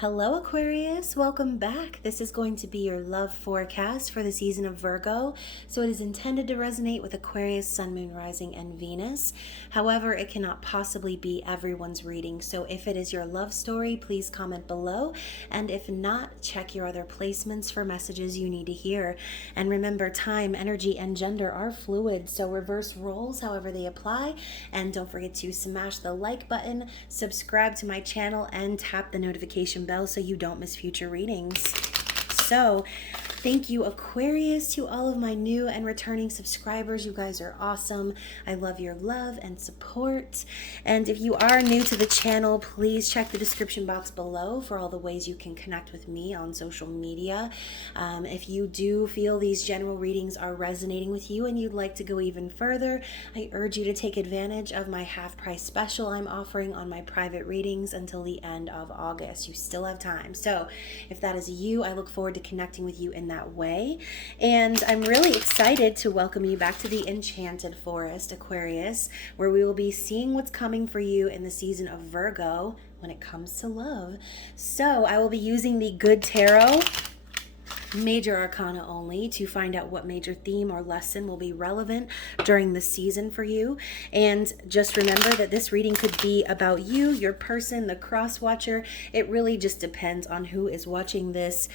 Hello Aquarius, welcome back. This is going to be your love forecast for the season of Virgo. So it is intended to resonate with Aquarius, Sun, Moon, Rising, and Venus. However, it cannot possibly be everyone's reading. So if it is your love story, please comment below. And if not, check your other placements for messages you need to hear. And remember, time, energy, and gender are fluid. So reverse roles however they apply. And don't forget to smash the like button, subscribe to my channel, and tap the notification bell so you don't miss future readings. So thank you, Aquarius, to all of my new and returning subscribers. You guys are awesome. I love your love and support. And if you are new to the channel, please check the description box below for all the ways you can connect with me on social media. If you do feel these general readings are resonating with you and you'd like to go even further, I urge you to take advantage of my half-price special I'm offering on my private readings until the end of August. You still have time. So if that is you, I look forward to connecting with you in that way. And I'm really excited to welcome you back to the Enchanted Forest, Aquarius, where we will be seeing what's coming for you in the season of Virgo when it comes to love. So I will be using the Good Tarot, Major Arcana only, to find out what major theme or lesson will be relevant during the season for you. And just remember that this reading could be about you, your person, the cross watcher. It really just depends on who is watching this.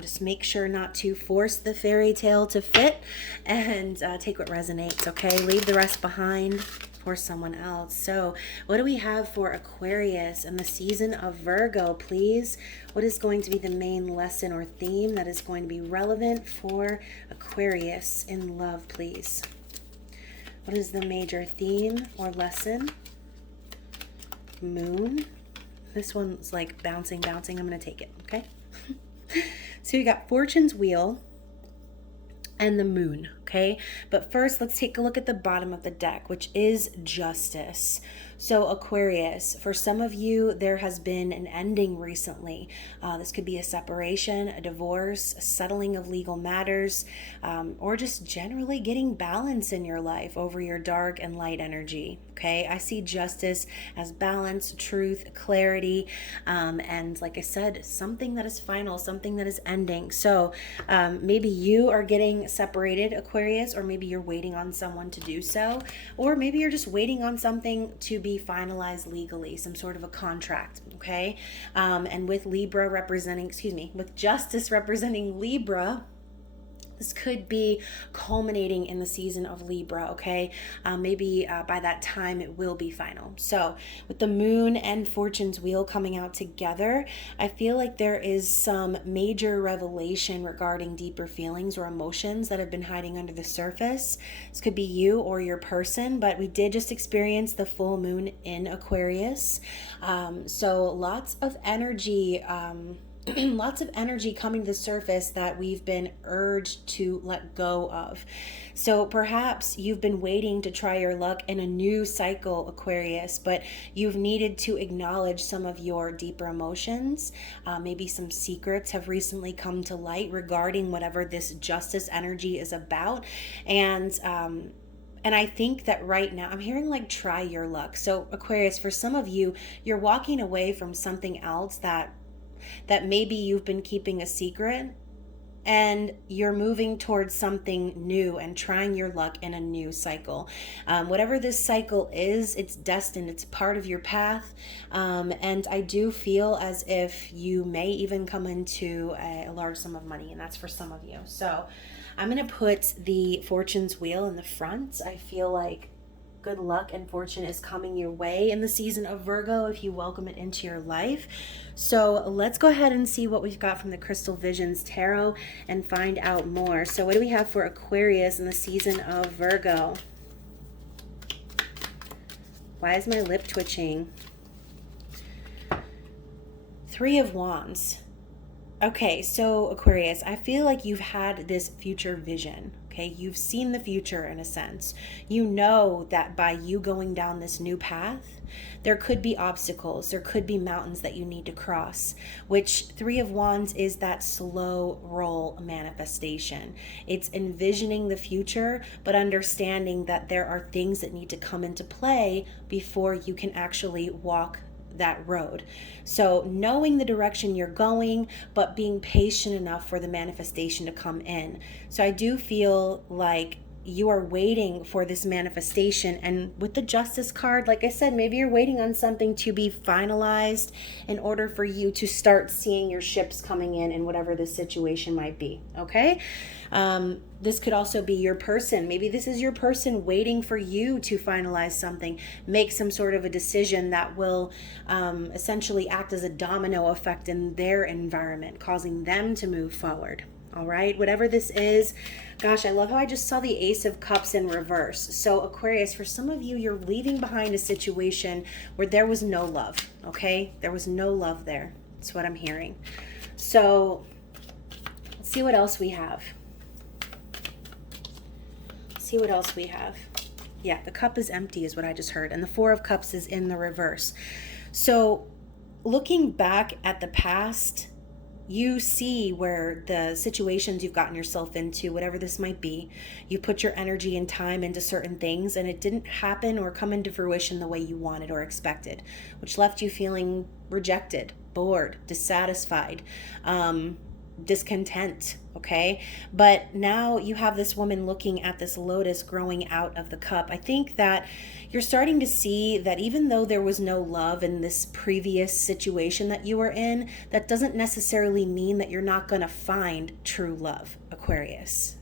Just make sure not to force the fairy tale to fit, and take what resonates, okay? Leave the rest behind for someone else. So what do we have for Aquarius in the season of Virgo, please? What is going to be the main lesson or theme that is going to be relevant for Aquarius in love, please? What is the major theme or lesson? Moon. This one's like bouncing. I'm going to take it, okay? So you got Fortune's Wheel and the Moon, okay? But first, let's take a look at the bottom of the deck, which is Justice. So Aquarius, for some of you, there has been an ending recently. This could be a separation, a divorce, a settling of legal matters, or just generally getting balance in your life over your dark and light energy, okay? I see Justice as balance, truth, clarity, and like I said, something that is final, something that is ending. So maybe you are getting separated, Aquarius, or maybe you're waiting on someone to do so, or maybe you're just waiting on something to be finalized legally, some sort of a contract, okay? And with Libra representing, with Justice representing Libra, this could be culminating in the season of Libra, okay? Maybe by that time it will be final. So with the Moon and Fortune's Wheel coming out together, I feel like there is some major revelation regarding deeper feelings or emotions that have been hiding under the surface. This could be you or your person, but we did just experience the full moon in Aquarius. So lots of energy, lots of energy coming to the surface that we've been urged to let go of. So perhaps you've been waiting to try your luck in a new cycle, Aquarius, but you've needed to acknowledge some of your deeper emotions. Maybe some secrets have recently come to light regarding whatever this Justice energy is about. And I think that right now, I'm hearing like try your luck. So Aquarius, for some of you, you're walking away from something else that maybe you've been keeping a secret, and you're moving towards something new and trying your luck in a new cycle. Whatever this cycle is, it's destined. It's part of your path. And I do feel as if you may even come into a large sum of money, and that's for some of you. So I'm going to put the Fortune's Wheel in the front. I feel like good luck and fortune is coming your way in the season of Virgo if you welcome it into your life. So let's go ahead and see what we've got from the Crystal Visions Tarot and find out more. So what do we have for Aquarius in the season of Virgo? Why is my lip twitching? Three of Wands. Okay, so Aquarius, I feel like you've had this future vision. Okay, you've seen the future in a sense. You know that by you going down this new path, there could be obstacles, there could be mountains that you need to cross, which Three of Wands is that slow roll manifestation. It's envisioning the future, but understanding that there are things that need to come into play before you can actually walk that road. So knowing the direction you're going, but being patient enough for the manifestation to come in. So I do feel like you are waiting for this manifestation. And with the Justice card, like I said, maybe you're waiting on something to be finalized in order for you to start seeing your ships coming in whatever the situation might be. Okay. This could also be your person. Maybe this is your person waiting for you to finalize something, make some sort of a decision that will essentially act as a domino effect in their environment, causing them to move forward. All right, whatever this is. Gosh, I love how I just saw the Ace of Cups in reverse. So Aquarius, for some of you, you're leaving behind a situation where there was no love, okay? There was no love there. That's what I'm hearing. So let's see what else we have. See what else we have. Yeah, the cup is empty is what I just heard. And the Four of Cups is in the reverse. So looking back at the past, you see where the situations you've gotten yourself into, whatever this might be, you put your energy and time into certain things and it didn't happen or come into fruition the way you wanted or expected, which left you feeling rejected, bored, dissatisfied, discontent, okay? But now you have this woman looking at this lotus growing out of the cup. I think that you're starting to see that even though there was no love in this previous situation that you were in, that doesn't necessarily mean that you're not going to find true love, Aquarius.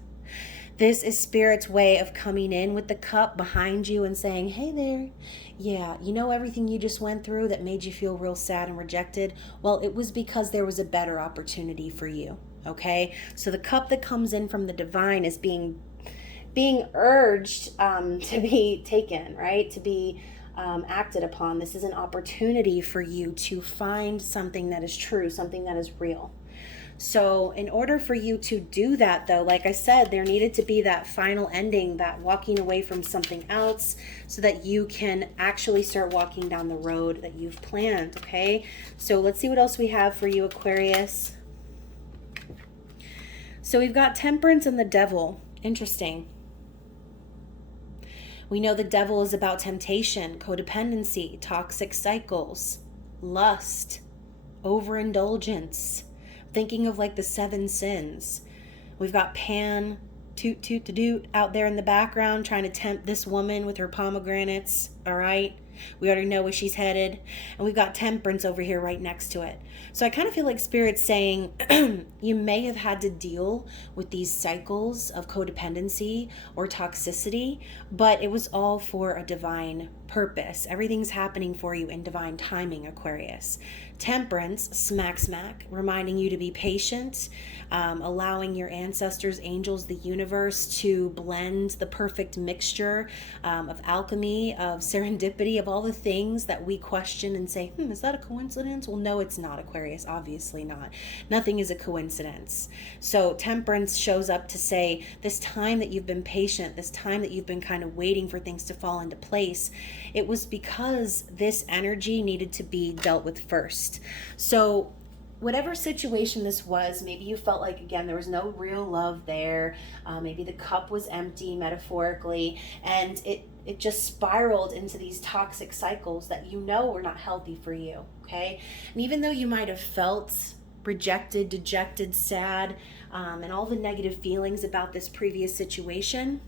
This is Spirit's way of coming in with the cup behind you and saying, hey there, yeah, you know everything you just went through that made you feel real sad and rejected? Well, it was because there was a better opportunity for you, okay? So the cup that comes in from the divine is being urged to be taken, right? To be acted upon. This is an opportunity for you to find something that is true, something that is real. So in order for you to do that, though, like I said, there needed to be that final ending, that walking away from something else so that you can actually start walking down the road that you've planned, okay? So let's see what else we have for you, Aquarius. So we've got Temperance and the Devil. Interesting. We know the Devil is about temptation, codependency, toxic cycles, lust, overindulgence. Thinking of like the 7 sins. We've got Pan, toot toot to doot, out there in the background trying to tempt this woman with her pomegranates, all right? We already know where she's headed. And we've got Temperance over here right next to it. So I kind of feel like Spirit's saying you may have had to deal with these cycles of codependency or toxicity, but it was all for a divine purpose. Everything's happening for you in divine timing, Aquarius. Temperance, smack, reminding you to be patient, allowing your ancestors, angels, the universe to blend the perfect mixture of alchemy, of serendipity, of all the things that we question and say, is that a coincidence? Well, no, it's not, Aquarius, obviously not. Nothing is a coincidence. So Temperance shows up to say, this time that you've been patient, this time that you've been kind of waiting for things to fall into place, it was because this energy needed to be dealt with first. So whatever situation this was, maybe you felt like, again, there was no real love there. Maybe the cup was empty, metaphorically, and it just spiraled into these toxic cycles that you know were not healthy for you, okay? And even though you might have felt rejected, dejected, sad, and all the negative feelings about this previous situation,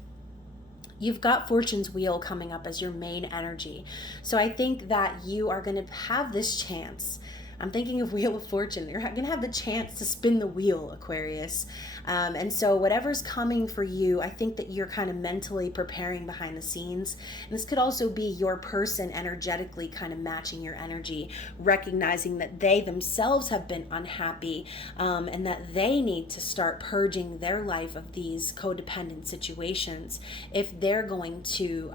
you've got Fortune's Wheel coming up as your main energy. So I think that you are going to have this chance. I'm thinking of Wheel of Fortune. You're going to have the chance to spin the wheel, Aquarius. And so whatever's coming for you, I think that you're kind of mentally preparing behind the scenes. And this could also be your person energetically kind of matching your energy, recognizing that they themselves have been unhappy and that they need to start purging their life of these codependent situations if they're going to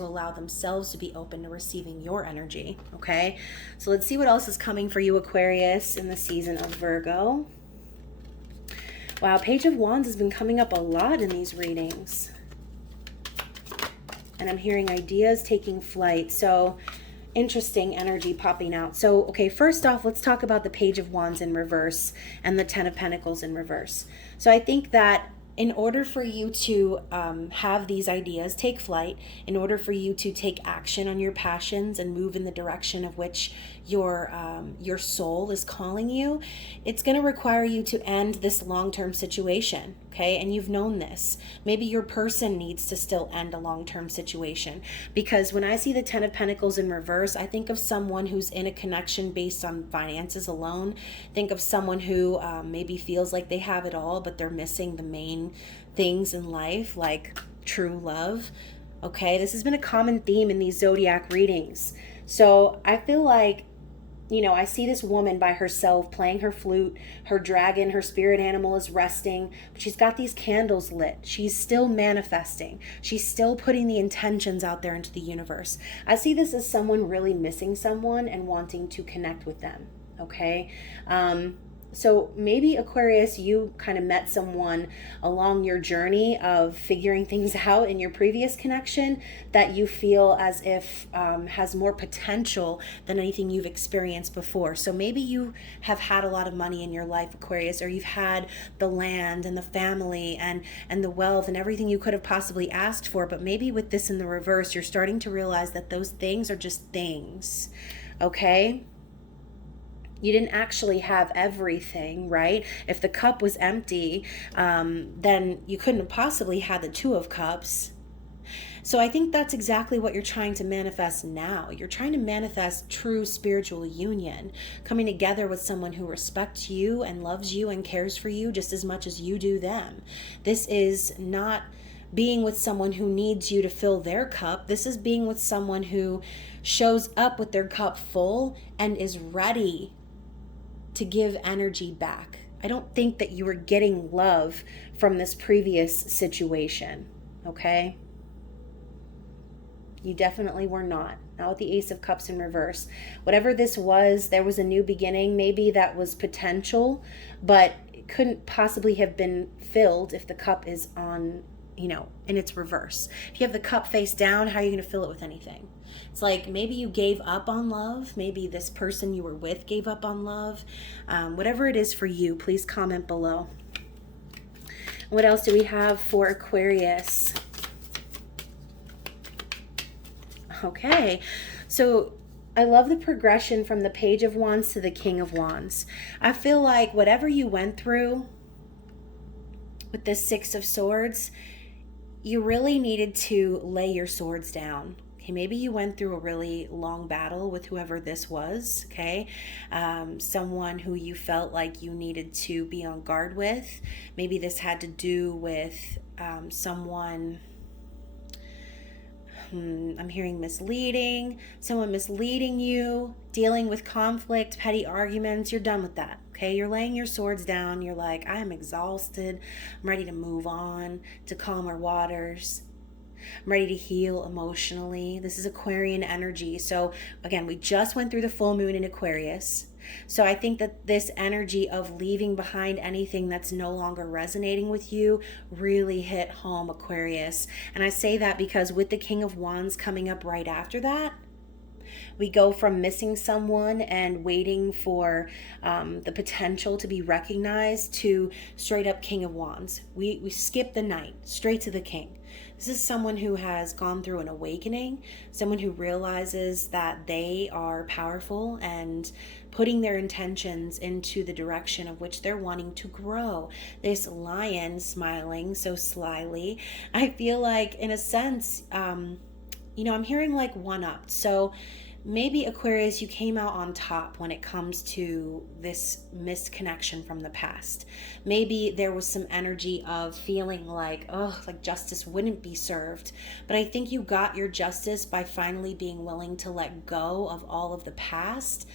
allow themselves to be open to receiving your energy, okay? So let's see what else is coming for you, Aquarius, in the season of Virgo. Wow, Page of Wands has been coming up a lot in these readings. And I'm hearing ideas taking flight. So interesting energy popping out. So, okay, first off, let's talk about the Page of Wands in reverse and the Ten of Pentacles in reverse. So I think that in order for you to have these ideas take flight, in order for you to take action on your passions and move in the direction of which your soul is calling you, it's going to require you to end this long-term situation, okay? And you've known this. Maybe your person needs to still end a long-term situation, because when I see the Ten of Pentacles in reverse, I think of someone who's in a connection based on finances alone. Think of someone who maybe feels like they have it all, but they're missing the main things in life, like true love. Okay, this has been a common theme in these zodiac readings. So I feel like, you know, I see this woman by herself playing her flute, her dragon, her spirit animal is resting, but she's got these candles lit. She's still manifesting. She's still putting the intentions out there into the universe. I see this as someone really missing someone and wanting to connect with them, okay? So maybe, Aquarius, you kind of met someone along your journey of figuring things out in your previous connection that you feel as if has more potential than anything you've experienced before. So maybe you have had a lot of money in your life, Aquarius, or you've had the land and the family and the wealth and everything you could have possibly asked for. But maybe with this in the reverse, you're starting to realize that those things are just things, okay? You didn't actually have everything, right? If the cup was empty, then you couldn't have possibly had the Two of Cups. So I think that's exactly what you're trying to manifest now. You're trying to manifest true spiritual union, coming together with someone who respects you and loves you and cares for you just as much as you do them. This is not being with someone who needs you to fill their cup. This is being with someone who shows up with their cup full and is ready to give energy back. I don't think that you were getting love from this previous situation, okay? You definitely were not. Not with the Ace of Cups in reverse. Whatever this was, there was a new beginning. Maybe that was potential, but it couldn't possibly have been filled if the cup is on, you know, in its reverse. If you have the cup face down, how are you going to fill it with anything? It's like maybe you gave up on love. Maybe this person you were with gave up on love. Whatever it is for you, please comment below. What else do we have for Aquarius? Okay, so I love the progression from the Page of Wands to the King of Wands. I feel like whatever you went through with the Six of Swords, you really needed to lay your swords down. Okay, maybe you went through a really long battle with whoever this was, okay? Someone who you felt like you needed to be on guard with. Maybe this had to do with someone... I'm hearing misleading, someone misleading you, dealing with conflict, petty arguments. You're done with that, okay? You're laying your swords down. You're like, I am exhausted. I'm ready to move on to calmer waters. I'm ready to heal emotionally. This is Aquarian energy. So again, we just went through the full moon in Aquarius. So I think that this energy of leaving behind anything that's no longer resonating with you really hit home, Aquarius. And I say that because with the King of Wands coming up right after that, we go from missing someone and waiting for the potential to be recognized to straight up King of Wands. We skip the knight, straight to the king. This is someone who has gone through an awakening, someone who realizes that they are powerful and putting their intentions into the direction of which they're wanting to grow. This lion smiling so slyly. I feel like, in a sense, you know, I'm hearing like one-upped. So maybe, Aquarius, you came out on top when it comes to this misconnection from the past. Maybe there was some energy of feeling like, oh, like justice wouldn't be served. But I think you got your justice by finally being willing to let go of all of the past,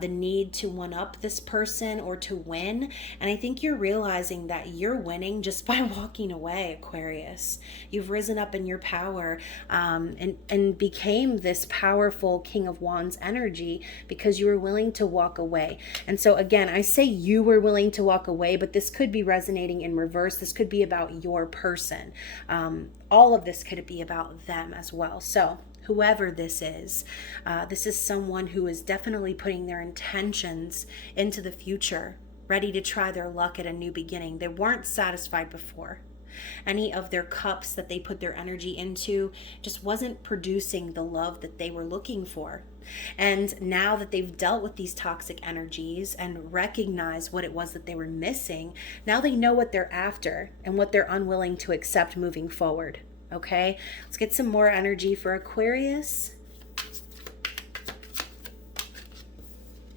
the need to one-up this person or to win. And I think you're realizing that you're winning just by walking away, Aquarius. You've risen up in your power and became this powerful King of Wands energy because you were willing to walk away. And so again, I say you were willing to walk away, but this could be resonating in reverse. This could be about your person. All of this could be about them as well. So whoever this is someone who is definitely putting their intentions into the future, ready to try their luck at a new beginning. They weren't satisfied before. Any of their cups that they put their energy into just wasn't producing the love that they were looking for. And now that they've dealt with these toxic energies and recognized what it was that they were missing, now they know what they're after and what they're unwilling to accept moving forward. Okay, let's get some more energy for Aquarius.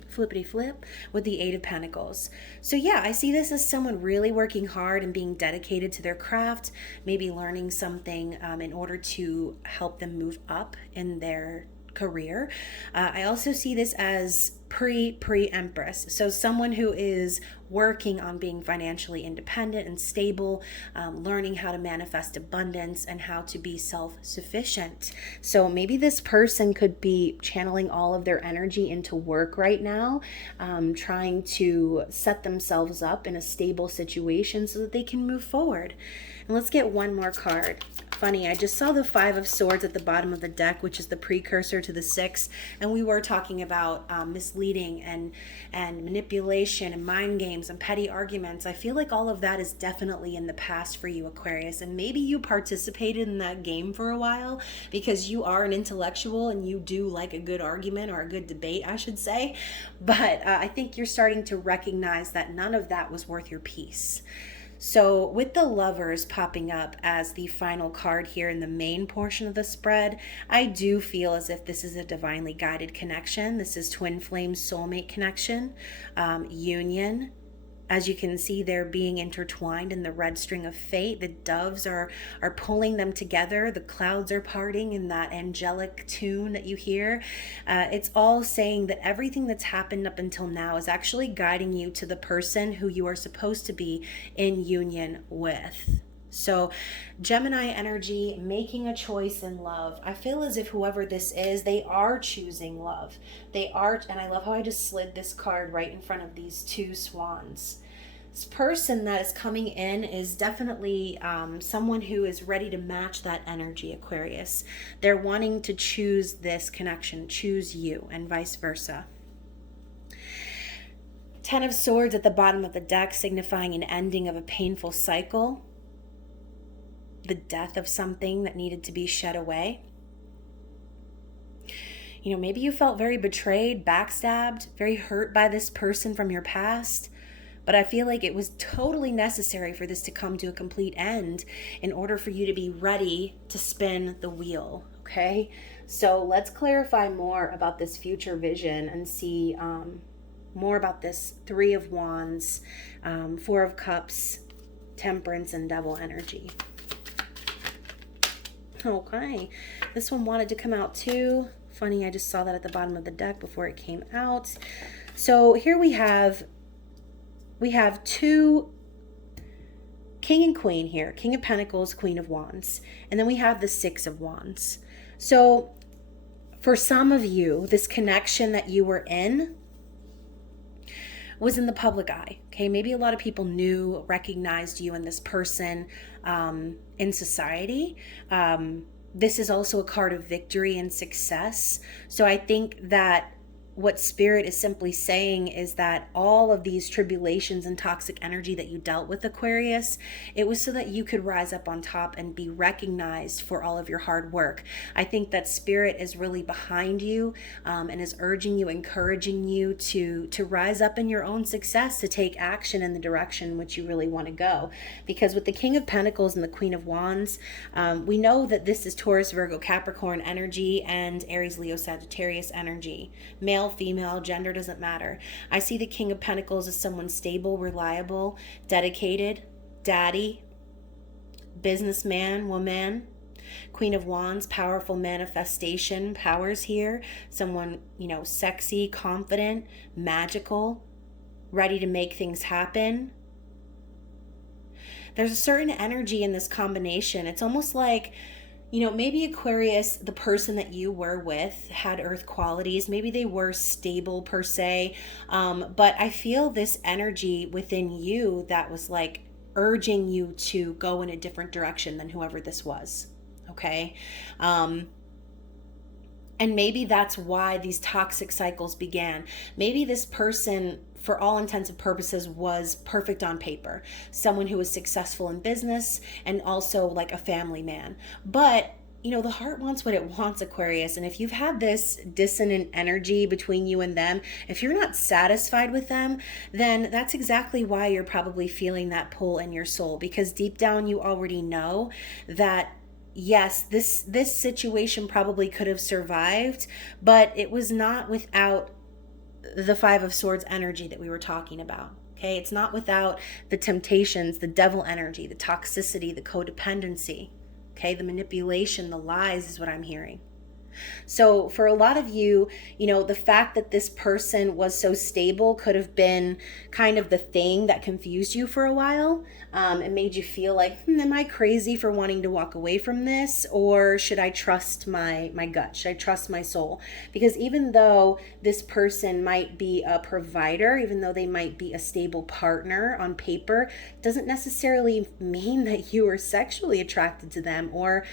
Flippity flip with the Eight of Pentacles. So yeah, I see this as someone really working hard and being dedicated to their craft, maybe learning something in order to help them move up in their career. I also see this as pre-Empress. So someone who is working on being financially independent and stable, learning how to manifest abundance and how to be self-sufficient. So maybe this person could be channeling all of their energy into work right now, trying to set themselves up in a stable situation so that they can move forward. And let's get one more card. Funny, I just saw the Five of Swords at the bottom of the deck, which is the precursor to the Six, and we were talking about misleading and manipulation and mind games and petty arguments. I feel like all of that is definitely in the past for you, Aquarius, and maybe you participated in that game for a while because you are an intellectual and you do like a good argument, or a good debate, I should say, but I think you're starting to recognize that none of that was worth your peace. So with the Lovers popping up as the final card here in the main portion of the spread, I do feel as if this is a divinely guided connection. This is twin flame soulmate connection, union. As you can see, they're being intertwined in the red string of fate. The doves are pulling them together. The clouds are parting in that angelic tune that you hear. It's all saying that everything that's happened up until now is actually guiding you to the person who you are supposed to be in union with. So Gemini energy, making a choice in love. I feel as if whoever this is, they are choosing love. They are, and I love how I just slid this card right in front of these two swans. This person that is coming in is definitely someone who is ready to match that energy, Aquarius. They're wanting to choose this connection, choose you, and vice versa. Ten of Swords at the bottom of the deck, signifying an ending of a painful cycle. The death of something that needed to be shed away. You know, maybe you felt very betrayed, backstabbed, very hurt by this person from your past, but I feel like it was totally necessary for this to come to a complete end in order for you to be ready to spin the wheel, okay? So let's clarify more about this future vision and see more about this Three of Wands, Four of Cups, Temperance, and Devil energy. Okay, this one wanted to come out too. Funny, I just saw that at the bottom of the deck before it came out. So here we have two, King and Queen here. King of Pentacles, Queen of Wands. And then we have the Six of Wands. So for some of you, this connection that you were in was in the public eye. Okay, maybe a lot of people knew, recognized you and this person in society. This is also a card of victory and success. So I think that what Spirit is simply saying is that all of these tribulations and toxic energy that you dealt with, Aquarius, it was so that you could rise up on top and be recognized for all of your hard work. I think that Spirit is really behind you and is urging you, encouraging you to rise up in your own success, to take action in the direction in which you really want to go. Because with the King of Pentacles and the Queen of Wands, we know that this is Taurus, Virgo, Capricorn energy and Aries, Leo, Sagittarius energy. Male, female, gender doesn't matter. I see the King of Pentacles as someone stable, reliable, dedicated, daddy, businessman, woman. Queen of Wands, powerful manifestation powers here. Someone, you know, sexy, confident, magical, ready to make things happen. There's a certain energy in this combination. It's almost like, you know, maybe Aquarius, the person that you were with had earth qualities. Maybe they were stable per se. But I feel this energy within you that was like urging you to go in a different direction than whoever this was. Okay. And maybe that's why these toxic cycles began. Maybe this person for all intents and purposes, was perfect on paper. Someone who was successful in business and also like a family man. But you know, the heart wants what it wants, Aquarius. And if you've had this dissonant energy between you and them, if you're not satisfied with them, then that's exactly why you're probably feeling that pull in your soul. Because deep down, you already know that yes, this situation probably could have survived, but it was not without the Five of Swords energy that we were talking about. Okay, it's not without the temptations, the devil energy, the toxicity, the codependency. Okay, the manipulation, the lies is what I'm hearing. So for a lot of you, you know, the fact that this person was so stable could have been kind of the thing that confused you for a while. It made you feel like, am I crazy for wanting to walk away from this? Or should I trust my gut? Should I trust my soul? Because even though this person might be a provider, even though they might be a stable partner on paper, doesn't necessarily mean that you were sexually attracted to them or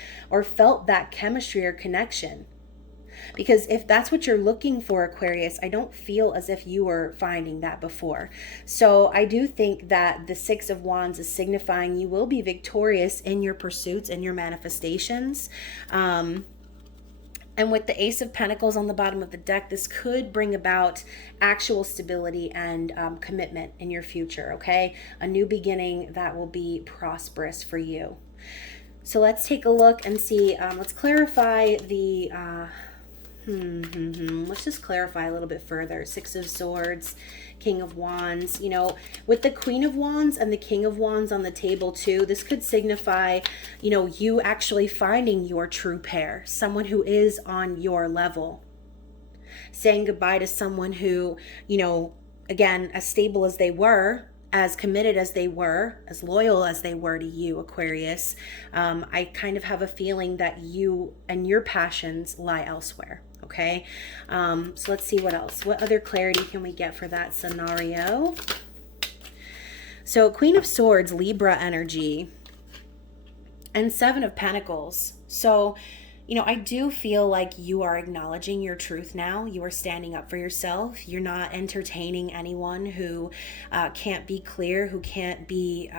felt that chemistry or connection. Because if that's what you're looking for, Aquarius, I don't feel as if you were finding that before. So I do think that the Six of Wands is signifying you will be victorious in your pursuits and your manifestations. And with the Ace of Pentacles on the bottom of the deck, this could bring about actual stability and commitment in your future, okay? A new beginning that will be prosperous for you. So let's take a look and see. Let's clarify the... Let's just clarify a little bit further. Six of Swords, King of Wands. You know, with the Queen of Wands and the King of Wands on the table too, this could signify, you know, you actually finding your true pair, someone who is on your level. Saying goodbye to someone who, you know, again, as stable as they were, as committed as they were, as loyal as they were to you, Aquarius. I kind of have a feeling that you and your passions lie elsewhere. Okay, so let's see what else. What other clarity can we get for that scenario? So Queen of Swords, Libra energy, and Seven of Pentacles. So, you know, I do feel like you are acknowledging your truth now. You are standing up for yourself. You're not entertaining anyone who can't be clear, who can't be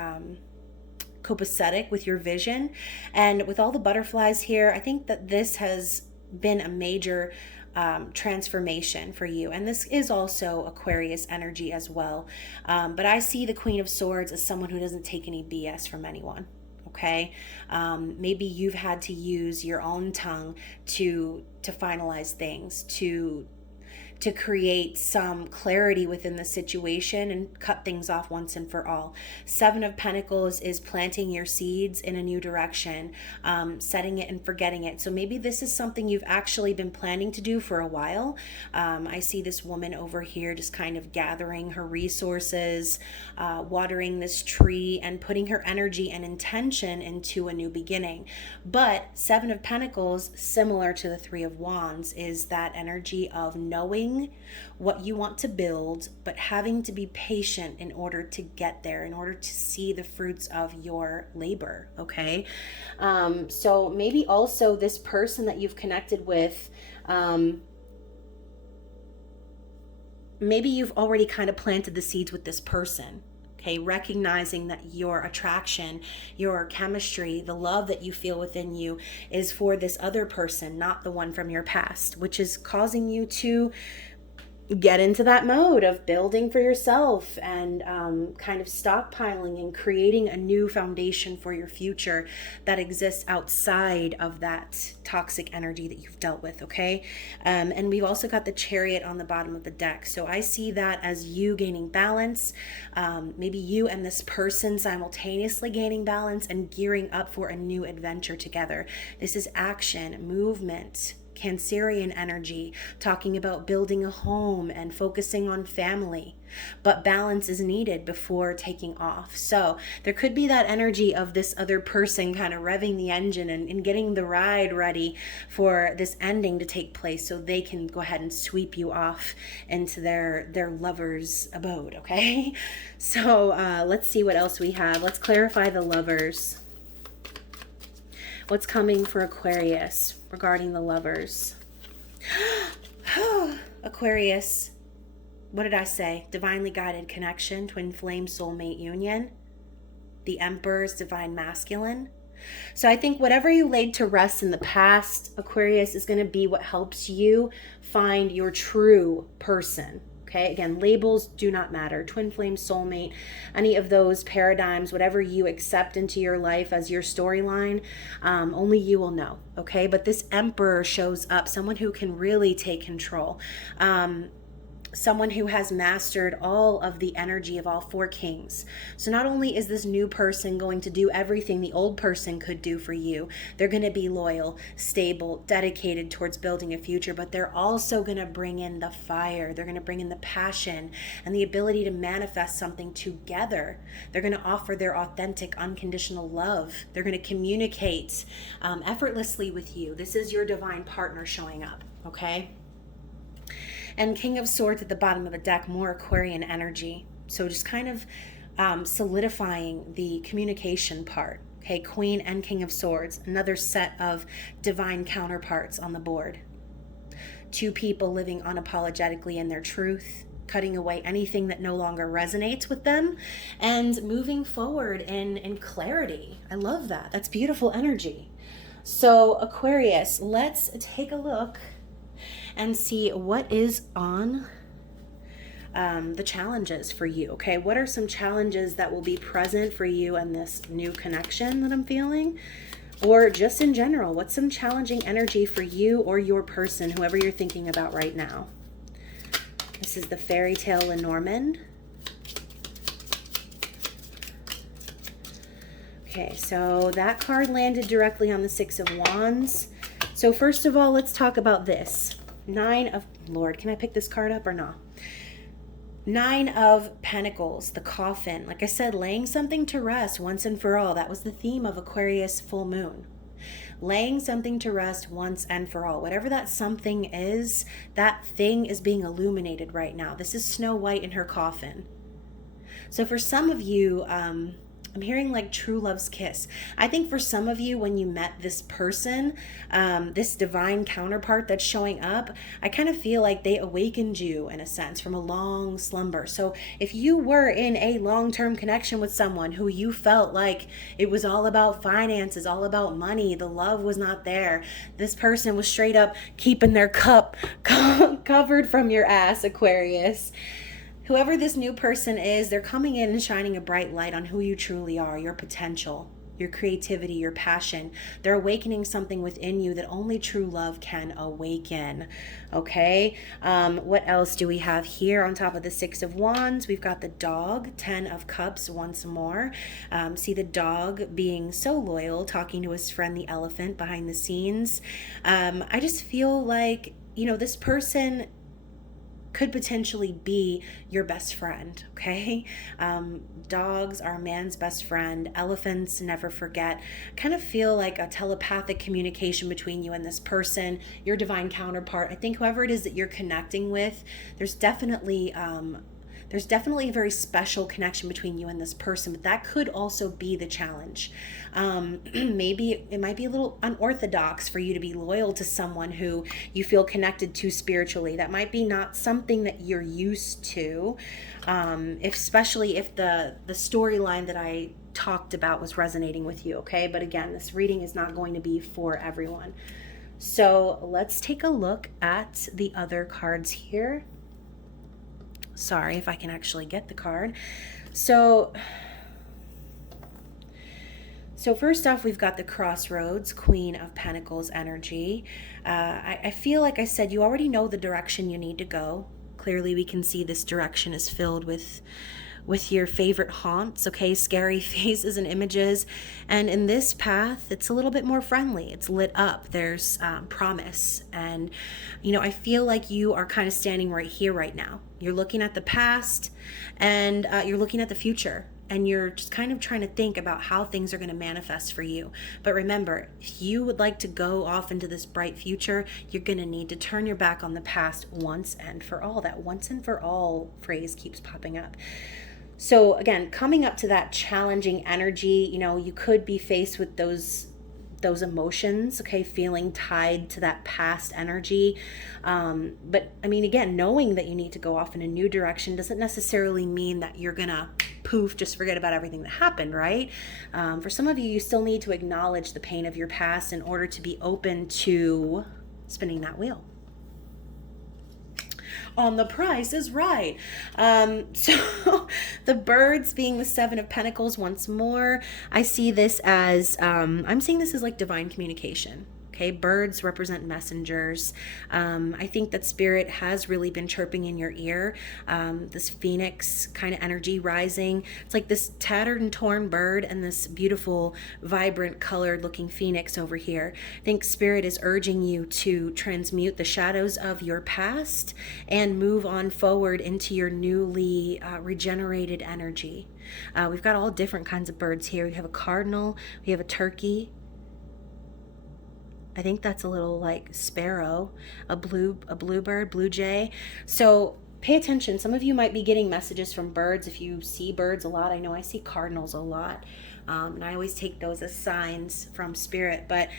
copacetic with your vision. And with all the butterflies here, I think that this has been a major transformation for you. And this is also Aquarius energy as well. But I see the Queen of Swords as someone who doesn't take any BS from anyone. Okay, maybe you've had to use your own tongue to finalize things, to create some clarity within the situation and cut things off once and for all. Seven of Pentacles is planting your seeds in a new direction, setting it and forgetting it. So maybe this is something you've actually been planning to do for a while. I see this woman over here just kind of gathering her resources, watering this tree and putting her energy and intention into a new beginning. But Seven of Pentacles, similar to the Three of Wands, is that energy of knowing what you want to build, but having to be patient in order to get there, in order to see the fruits of your labor. Okay, so maybe also this person that you've connected with, maybe you've already kind of planted the seeds with this person. Okay, recognizing that your attraction, your chemistry, the love that you feel within you is for this other person, not the one from your past, which is causing you to get into that mode of building for yourself and kind of stockpiling and creating a new foundation for your future that exists outside of that toxic energy that you've dealt with, okay? And we've also got the Chariot on the bottom of the deck. So I see that as you gaining balance, maybe you and this person simultaneously gaining balance and gearing up for a new adventure together. This is action, movement, Cancerian energy, talking about building a home and focusing on family. But balance is needed before taking off. So there could be that energy of this other person kind of revving the engine and getting the ride ready for this ending to take place so they can go ahead and sweep you off into their lover's abode, okay? So let's see what else we have. Let's clarify the Lovers. What's coming for Aquarius regarding the Lovers? Aquarius, what did I say? Divinely guided connection, twin flame soulmate union. The Emperor's divine masculine. So I think whatever you laid to rest in the past, Aquarius, is going to be what helps you find your true person. Okay, again, labels do not matter. Twin flame, soulmate, any of those paradigms, whatever you accept into your life as your storyline, only you will know. Okay, but this Emperor shows up, someone who can really take control. Someone who has mastered all of the energy of all four kings. So not only is this new person going to do everything the old person could do for you, they're going to be loyal, stable, dedicated towards building a future, but they're also going to bring in the fire. They're going to bring in the passion and the ability to manifest something together. They're going to offer their authentic, unconditional love. They're going to communicate effortlessly with you. This is your divine partner showing up, okay? And King of Swords at the bottom of the deck, more Aquarian energy. So just kind of solidifying the communication part. Okay, Queen and King of Swords, another set of divine counterparts on the board. Two people living unapologetically in their truth, cutting away anything that no longer resonates with them, and moving forward in clarity. I love that. That's beautiful energy. So Aquarius, let's take a look and see what is on the challenges for you, okay? What are some challenges that will be present for you in this new connection that I'm feeling? Or just in general, what's some challenging energy for you or your person, whoever you're thinking about right now? This is the Fairy Tale Lenormand. Okay, so that card landed directly on the Six of Wands. So first of all, let's talk about this. Nine of, Lord, can I pick this card up or not? Nine of Pentacles, the Coffin. Like I said, laying something to rest once and for all. That was the theme of Aquarius full moon. Laying something to rest once and for all. Whatever that something is, that thing is being illuminated right now. This is Snow White in her coffin. So for some of you, I'm hearing like true love's kiss. I think for some of you, when you met this person, this divine counterpart that's showing up, I kind of feel like they awakened you in a sense from a long slumber. So if you were in a long-term connection with someone who you felt like it was all about finances, all about money, the love was not there, this person was straight up keeping their cup covered from your ass, Aquarius. Whoever this new person is, they're coming in and shining a bright light on who you truly are, your potential, your creativity, your passion. They're awakening something within you that only true love can awaken. Okay? What else do we have here on top of the Six of Wands? We've got the dog, 10 of Cups once more. See the dog being so loyal, talking to his friend the elephant behind the scenes. I just feel like, you know, this person could potentially be your best friend, okay? Dogs are man's best friend. Elephants never forget. Kind of feel like a telepathic communication between you and this person, your divine counterpart. I think whoever it is that you're connecting with, there's definitely a very special connection between you and this person, but that could also be the challenge. Maybe it might be a little unorthodox for you to be loyal to someone who you feel connected to spiritually. That might be not something that you're used to, especially if the storyline that I talked about was resonating with you, okay? But again, this reading is not going to be for everyone. So let's take a look at the other cards here. Sorry if I can actually get the card. So first off, we've got the Crossroads, Queen of Pentacles energy. I feel like I said, you already know the direction you need to go. Clearly, we can see this direction is filled with your favorite haunts, okay? Scary faces and images. And in this path, it's a little bit more friendly. It's lit up. There's promise. And, you know, I feel like you are kind of standing right here, right now. You're looking at the past and you're looking at the future. And you're just kind of trying to think about how things are going to manifest for you. But remember, if you would like to go off into this bright future, you're going to need to turn your back on the past once and for all. That once and for all phrase keeps popping up. So again, coming up to that challenging energy, you know, you could be faced with those those emotions, okay, feeling tied to that past energy. But I mean, again, knowing that you need to go off in a new direction doesn't necessarily mean that you're gonna poof, just forget about everything that happened, right? For some of you, you still need to acknowledge the pain of your past in order to be open to spinning that wheel. On The Price is Right. So the birds being the Seven of Pentacles once more, I see this as, I'm seeing this as like divine communication. Okay, birds represent messengers. I think that spirit has really been chirping in your ear. This phoenix kind of energy rising. It's like this tattered and torn bird and this beautiful, vibrant, colored looking phoenix over here. I think spirit is urging you to transmute the shadows of your past and move on forward into your newly regenerated energy. We've got all different kinds of birds here. We have a cardinal, we have a turkey. I think that's a little like sparrow, a bluebird, blue jay. So pay attention. Some of you might be getting messages from birds. If you see birds a lot, I know I see cardinals a lot. And I always take those as signs from spirit. But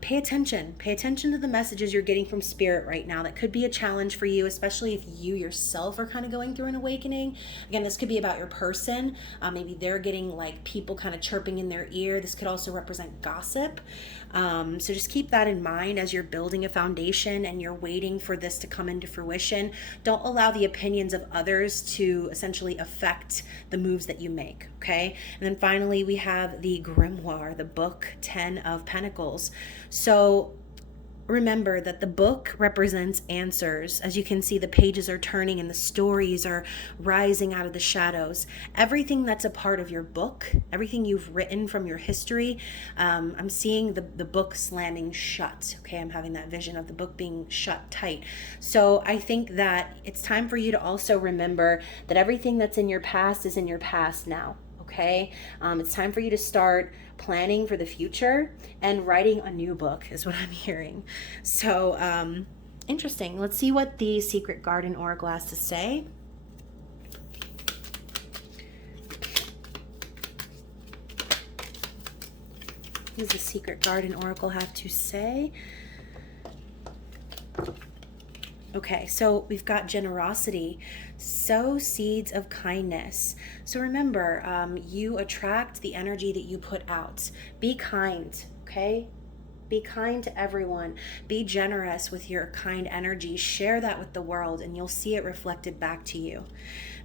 pay attention. Pay attention to the messages you're getting from spirit right now. That could be a challenge for you, especially if you yourself are kind of going through an awakening. Again, this could be about your person. Maybe they're getting like people kind of chirping in their ear. This could also represent gossip. So just keep that in mind as you're building a foundation and you're waiting for this to come into fruition. Don't allow the opinions of others to essentially affect the moves that you make, okay? And then finally, we have the grimoire, the book, 10 of Pentacles. So remember that the book represents answers. As you can see, the pages are turning and the stories are rising out of the shadows. Everything that's a part of your book, everything you've written from your history, I'm seeing the book slamming shut. Okay, I'm having that vision of the book being shut tight. So I think that it's time for you to also remember that everything that's in your past is in your past now. Okay, it's time for you to start planning for the future and writing a new book is what I'm hearing. So interesting. Let's see what the Secret Garden Oracle has to say. What does the Secret Garden Oracle have to say? Okay, so we've got generosity. Sow seeds of kindness. So remember, you attract the energy that you put out. Be kind, okay? Be kind to everyone. Be generous with your kind energy. Share that with the world and you'll see it reflected back to you.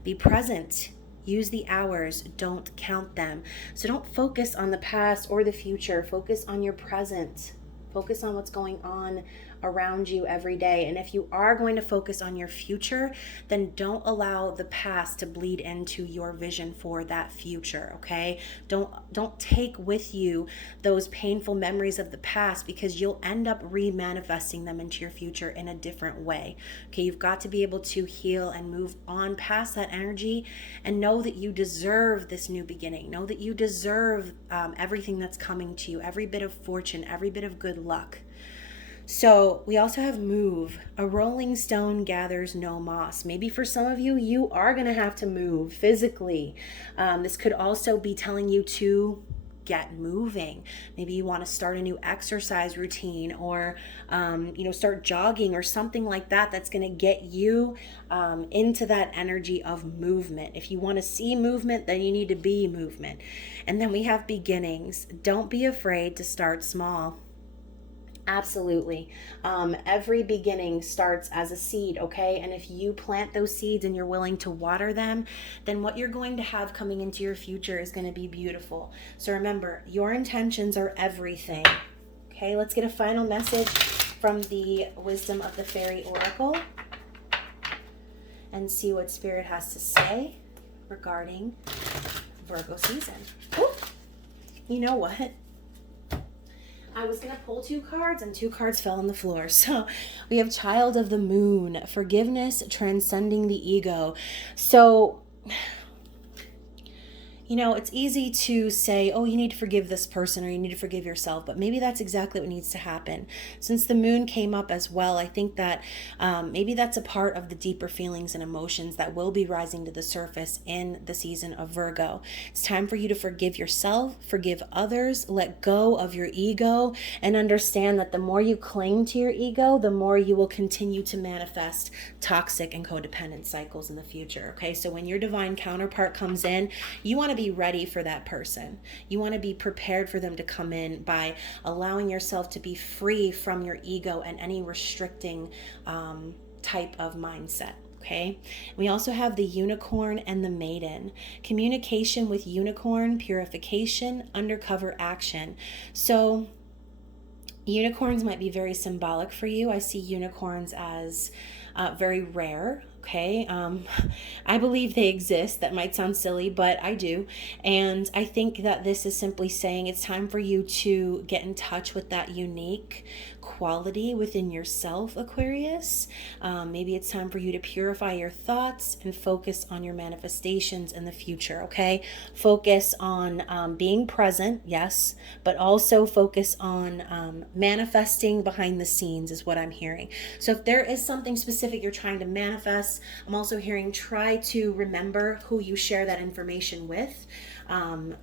Be present. Use the hours. Don't count them. So don't focus on the past or the future. Focus on your present. Focus on what's going on around you every day. And if you are going to focus on your future, then don't allow the past to bleed into your vision for that future, okay? Don't take with you those painful memories of the past because you'll end up re-manifesting them into your future in a different way. Okay, you've got to be able to heal and move on past that energy and know that you deserve this new beginning. Know that you deserve everything that's coming to you, every bit of fortune, every bit of good luck. So we also have move. A rolling stone gathers no moss. Maybe for some of you, you are going to have to move physically. This could also be telling you to get moving. Maybe you want to start a new exercise routine or, start jogging or something like that that's going to get you into that energy of movement. If you want to see movement, then you need to be movement. And then we have beginnings. Don't be afraid to start small. Absolutely. Every beginning starts as a seed, okay? And if you plant those seeds and you're willing to water them, then what you're going to have coming into your future is going to be beautiful. So remember, your intentions are everything. Okay, let's get a final message from the Wisdom of the Fairy Oracle and see what Spirit has to say regarding Virgo season. Ooh, you know what? I was going to pull 2 cards and 2 cards fell on the floor. So we have Child of the Moon, forgiveness, transcending the ego. So, you know, it's easy to say, oh, you need to forgive this person or you need to forgive yourself, but maybe that's exactly what needs to happen. Since the moon came up as well, I think that maybe that's a part of the deeper feelings and emotions that will be rising to the surface in the season of Virgo. It's time for you to forgive yourself, forgive others, let go of your ego, and understand that the more you cling to your ego, the more you will continue to manifest toxic and codependent cycles in the future. Okay, so when your divine counterpart comes in, you want to be ready for that person. You want to be prepared for them to come in by allowing yourself to be free from your ego and any restricting type of mindset. Okay. We also have the unicorn and the maiden. Communication with unicorn, purification, undercover action. So unicorns might be very symbolic for you. I see unicorns as very rare. Okay. I believe they exist. That might sound silly, but I do. And I think that this is simply saying it's time for you to get in touch with that unique quality within yourself, Aquarius. Maybe it's time for you to purify your thoughts and focus on your manifestations in the future, okay? Focus on being present, yes, but also focus on manifesting behind the scenes is what I'm hearing. So if there is something specific you're trying to manifest, I'm also hearing try to remember who you share that information with.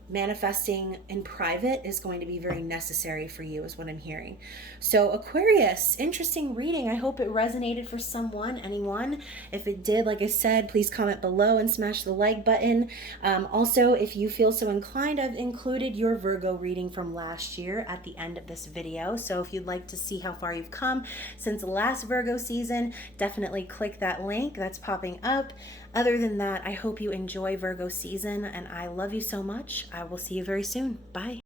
Manifesting in private is going to be very necessary for you is what I'm hearing. So Aquarius, interesting reading. I hope it resonated for someone, anyone. If it did, like I said, please comment below and smash the like button. Also, if you feel so inclined, I've included your Virgo reading from last year at the end of this video. So if you'd like to see how far you've come since the last Virgo season, definitely click that link that's popping up. Other than that, I hope you enjoy Virgo season and I love you so much. I will see you very soon. Bye.